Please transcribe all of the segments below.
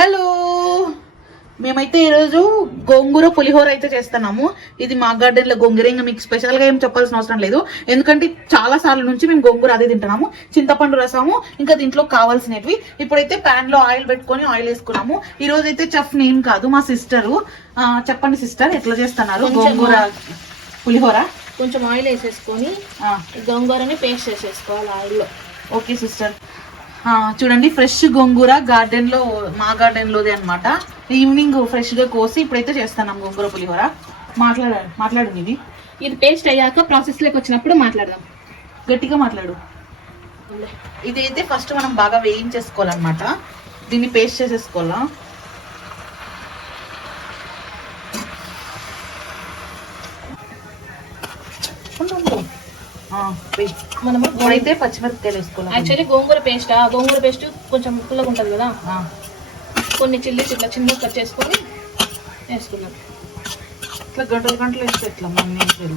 Hello. మేమైతే ఈరోజు గోంగూర పులిహోర అయితే చేస్తున్నాము. ఇది మా గార్డెన్లో గోంగూర. ఇంకా మీకు స్పెషల్గా ఏం చెప్పాల్సిన అవసరం లేదు. ఎందుకంటే చాలా సార్లు నుంచి మేము గోంగూర అదే తింటున్నాము. చింతపండు రసము ఇంకా దీంట్లో కావాల్సినవి. ఇప్పుడైతే పాన్లో ఆయిల్ పెట్టుకొని ఆయిల్ వేసుకున్నాము. ఈ రోజు అయితే చెఫ్ నేను కాదు మా సిస్టరు చెప్పండి సిస్టర్ ఎట్లా చేస్తున్నారు గోంగూర పులిహోర? కొంచెం ఆయిల్ వేసేసుకొని గోంగూరని పేస్ట్ చేసేసుకోవాలి ఆయిల్లో. ఓకే సిస్టర్ చూడండి ఫ్రెష్ గోంగూర గార్డెన్లో మా గార్డెన్ లోది అనమాట ఈవినింగ్ ఫ్రెష్గా కోసి ఇప్పుడైతే చేస్తున్నాం గోంగూర పులిహోర. మాట్లాడారు మాట్లాడు ఇది ఇది పేస్ట్ అయ్యాక ప్రాసెస్లోకి వచ్చినప్పుడు మాట్లాడదాం. గట్టిగా మాట్లాడు. ఇదైతే ఫస్ట్ మనం బాగా వేయించేసుకోవాలన్నమాట. దీన్ని పేస్ట్ చేసేసుకోవాలా? మనము ఇప్పుడైతే పచ్చిమిరపకాయలు వేసుకోవాలి. యాక్చువల్లీ గోంగూర పేస్ట్? గోంగూర పేస్ట్ కొంచెం పుల్లగా ఉంటుంది కదా. కొన్ని చిల్లీస్ ఇట్లా చిన్న కట్ చేసుకొని వేసుకున్నాం ఇట్లా గంటలు గంటలు వేస్తే ఎట్లా మన వేసేది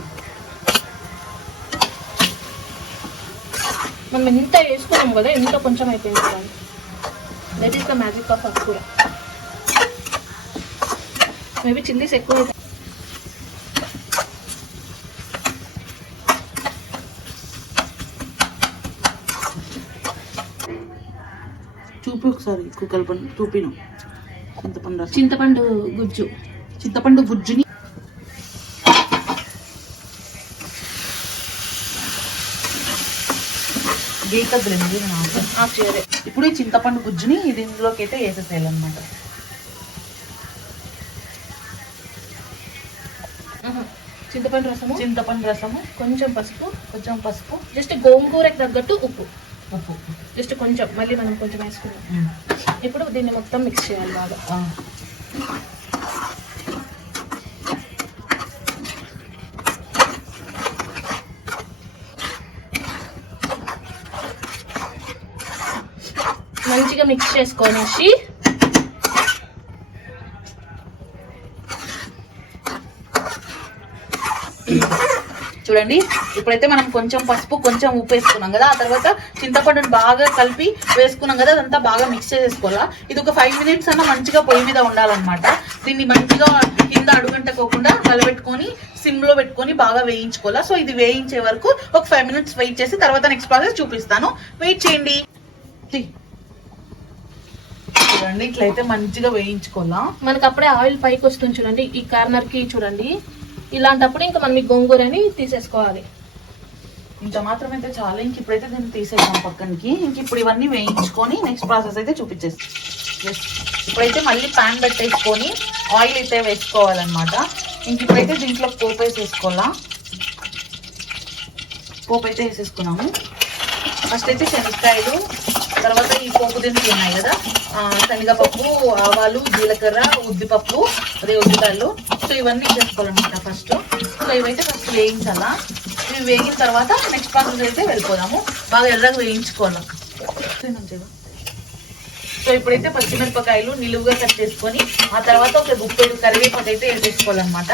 మనం ఎంత వేసుకున్నాం కదా ఎంత కొంచెం అయిపోయింది that is the magic of అక్కుర. Maybe chillies ఎక్కువ చూపి ఒకసారి కుక్కల పండు చూపిను. చింతపండు. చింతపండు గుజ్జు. చింతపండు గుజ్జుని ఇప్పుడు ఈ చింతపండు గుజ్జుని ఇది ఇందులోకి అయితే వేసేసేయాలన్నమాట చింతపండు రసము? చింతపండు రసము కొంచెం పసుపు కొంచెం పసుపు జస్ట్ గోంగూరకు తగ్గట్టు ఉప్పు. ఉప్పు జస్ట్ కొంచెం మళ్ళీ మనం కొంచెం వేసుకున్నాం ఉమ్. ఇప్పుడు దీన్ని మొత్తం మిక్స్ చేయాలి బాగా. మంచిగా మిక్స్ చేసుకొనేసి చూడండి. ఇప్పుడైతే మనం కొంచెం పసుపు కొంచెం ఉప్పు వేసుకున్నాం కదా. ఆ తర్వాత చింతపండుని బాగా కలిపి వేసుకున్నాం కదా. అదంతా బాగా మిక్స్ చేసేసుకోవాలా ఇది ఒక ఫైవ్ మినిట్స్ అన్న మంచిగా పొయ్యి మీద ఉండాలన్నమాట. దీన్ని మంచిగా కింద అడుగంటకోకుండా కలబెట్టుకొని సిమ్లో పెట్టుకొని బాగా వేయించుకోవాలా? సో ఇది వేయించే వరకు ఒక ఫైవ్ మినిట్స్ వెయిట్ చేసి తర్వాత నెక్స్ట్ ప్రాసెస్ చూపిస్తాను. వెయిట్ చేయండి. చూడండి ఇట్లయితే మంచిగా వేయించుకోవాలా? మనకి అప్పుడే ఆయిల్ పైకి వస్తుంది చూడండి. ఈ కార్నర్కి చూడండి. ఇలాంటప్పుడు ఇంకా మనం ఈ గోంగూరని తీసేసుకోవాలి. ఇంత మాత్రం అయితే చాలా. ఇంక ఇప్పుడైతే దీన్ని తీసేద్దాం పక్కనకి. ఇంక ఇప్పుడు ఇవన్నీ వేయించుకొని నెక్స్ట్ ప్రాసెస్ అయితే చూపించేస్తాం. ఇప్పుడైతే మళ్ళీ ప్యాన్ పెట్టేసుకొని ఆయిల్ అయితే వేసుకోవాలన్నమాట. ఇంక ఇప్పుడైతే దీంట్లో పోపు వేసేసుకోవాలా? పోపు అయితే వేసేసుకున్నాము. ఫస్ట్ అయితే శనగకాయలు తర్వాత ఈ పోపు దినుసులు ఉన్నాయి కదా శనగపప్పు ఆవాలు జీలకర్ర ఉద్దిపప్పు అదే ఉద్దికాయలు సో ఇవన్నీ చేసుకోవాలన్నమాట ఫస్ట్ సో ఇవైతే ఫస్ట్ వేయించాలా? ఇవి వేగిన తర్వాత నెక్స్ట్ ప్రాసెస్ అయితే వెళ్ళిపోదాము. బాగా ఎర్రగా వేయించుకోవాలి? సో ఇప్పుడైతే పచ్చిమిరపకాయలు నిలువుగా కట్ చేసుకొని ఆ తర్వాత ఒక గుప్పెడు కరివేపాకు అయితే వేసేసుకోవాలన్నమాట.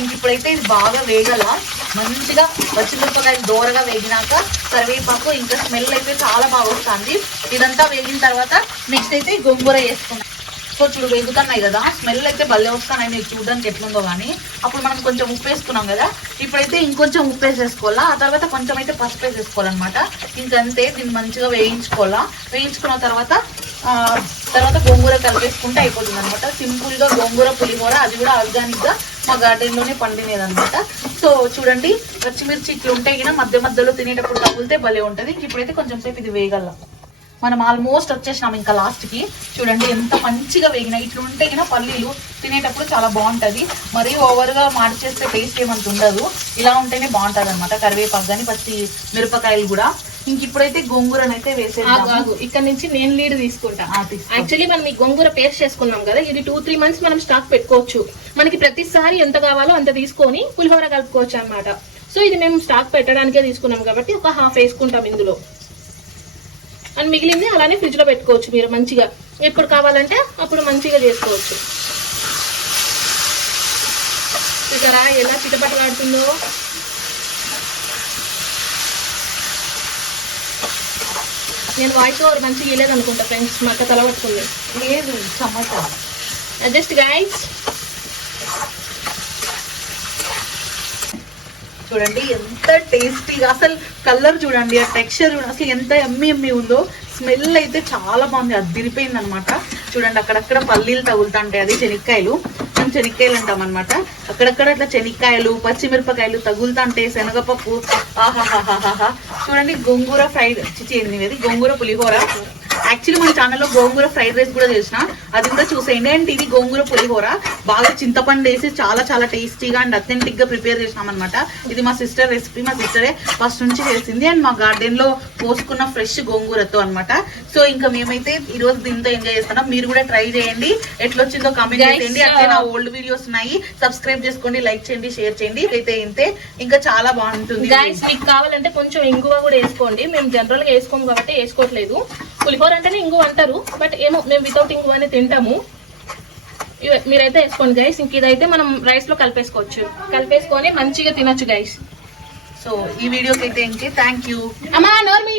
ఇంక ఇప్పుడైతే ఇది బాగా వేగల. మంచిగా పచ్చిమిరపకాయలు దోరగా వేగినాక కరివేపాకు ఇంకా స్మెల్ అయితే చాలా బాగా వస్తుంది. ఇదంతా వేగిన తర్వాత నెక్స్ట్ అయితే గోంగూర వేసుకున్నాం సో చూడు వేగుతున్నాయి కదా స్మెల్ అయితే భలే వస్తున్నాయి మీరు చూడడానికి ఎట్లుందో కానీ అప్పుడు మనం కొంచెం ఉప్పు వేసుకున్నాం కదా ఇప్పుడైతే ఇంకొంచెం ఉప్పు వేసేసుకోవాలా? ఆ తర్వాత కొంచెం అయితే పసుపు వేసేసుకోవాలన్నమాట. ఇంకంతే దీన్ని మంచిగా వేయించుకోవాలా? వేయించుకున్న తర్వాత తర్వాత గోంగూర కలిపేసుకుంటే అయిపోతుంది అనమాట సింపుల్గా గోంగూర పులిహోర అది కూడా ఆర్గానిక్గా మా గార్డెన్లోనే పండినది అనమాట సో చూడండి పచ్చిమిర్చి ఇట్లా ఉంటాయి కదా మధ్య మధ్యలో తినేటప్పుడు తగిలితే భలే ఉంటది. ఇప్పుడైతే కొంచెం సేపు ఇది వేయగలం మనం ఆల్మోస్ట్ వచ్చేసినాం ఇంకా లాస్ట్కి. చూడండి ఎంత మంచిగా వేగినాయి ఇట్లా ఉంటే గిన పల్లీలు తినేటప్పుడు చాలా బాగుంటది. మరీ ఓవర్గా మార్చేస్తే టేస్ట్ ఏమంత ఉండదు. ఇలా ఉంటేనే బాగుంటది అనమాట కరివేపాకు కానీ పచ్చి మిరపకాయలు కూడా. ఇంక ఇప్పుడైతే గోంగూరనైతే ఆగు ఇక్కడ నుంచి నేను లీడ్ తీసుకుంటా. యాక్చువల్లీ మనం ఈ గోంగూర పేస్ట్ చేసుకున్నాం కదా ఇది టూ త్రీ మంత్స్ మనం స్టాక్ పెట్టుకోవచ్చు. మనకి ప్రతిసారి ఎంత కావాలో అంత తీసుకొని పులిహోర కలుపుకోవచ్చు అన్నమాట. సో ఇది మేము స్టాక్ పెట్టడానికే తీసుకున్నాం కాబట్టి ఒక హాఫ్ వేసుకుంటాం ఇందులో. అండ్ మిగిలింది అలానే ఫ్రిడ్జ్లో పెట్టుకోవచ్చు మీరు మంచిగా. ఎప్పుడు కావాలంటే అప్పుడు మంచిగా చేసుకోవచ్చు. చూసారా ఎలా చిటపటలాడుతుందో? నేను వాయిస్ ఓవర్ మంచిగా ఇవ్వలేదు అనుకుంటా ఫ్రెండ్స్ మా అక్క తల పట్టుకుంది. లేదు చమట. జస్ట్ గైస్ చూడండి ఎంత టేస్టీగా అసలు కలర్ చూడండి ఆ టెక్స్చర్ చూడండి అసలు ఎంత ఎమ్మి ఎమ్మి ఉందో. స్మెల్ అయితే చాలా బాగుంది అదిరిపోయింది అనమాట చూడండి అక్కడక్కడ పల్లీలు తగులుతుంటాయి అది శనక్కాయలు మనం శనక్కాయలు అంటాం అనమాట అక్కడక్కడ అట్లా శనక్కాయలు పచ్చిమిరపకాయలు తగులుతుంటే శనగపప్పు. ఆహాహాహాహా చూడండి గోంగూర ఫ్రైడ్ చిచి ఏంది గోంగూర పులిహోర. యాక్చువల్లీ మన ఛానల్లో గోంగూర ఫ్రైడ్ రైస్ కూడా చేసిన. అది కూడా చూసేయండి. అండ్ ఇది గోంగూర పులిహోర. బాగా చింతపండు వేసి చాలా చాలా టేస్టీగా అండ్ అథెంటిక్గా ప్రిపేర్ చేసినాం అనమాట ఇది మా సిస్టర్ రెసిపీ మా సిస్టరే ఫస్ట్ నుంచి చేసింది. అండ్ మా గార్డెన్లో పోసుకున్న ఫ్రెష్ గోంగూరతో అన్నమాట. సో ఇంకా మేమైతే ఈ రోజు దీంతో ఎంజాయ్ చేస్తున్నాం. మీరు కూడా ట్రై చేయండి. ఎట్లొచ్చిందో కామెంట్ Guys, చేయండి అట్లే నా ఓల్డ్ వీడియోస్ ఉన్నాయి. సబ్స్క్రైబ్ చేసుకోండి లైక్ చేయండి షేర్ చేయండి. అయితే ఇంతే. ఇంకా చాలా బాగుంటుంది. మీకు కావాలంటే కొంచెం ఇంగువ కూడా వేసుకోండి. మేము జనరల్గా వేసుకోము కాబట్టి వేసుకోవట్లేదు. పులిహోర అంటేనే ఇంగు అంటారు బట్ ఏమో మేము వితౌట్ ఇంగు అని తింటాము. మీరైతే వేసుకోండి గైస్ ఇంక ఇదైతే మనం రైస్లో కలిపేసుకోవచ్చు. కలిపేసుకొని మంచిగా తినొచ్చు గైస్ సో ఈ వీడియోకి అయితే ఇంకే. థ్యాంక్ యూ అమ్మా నోర్మి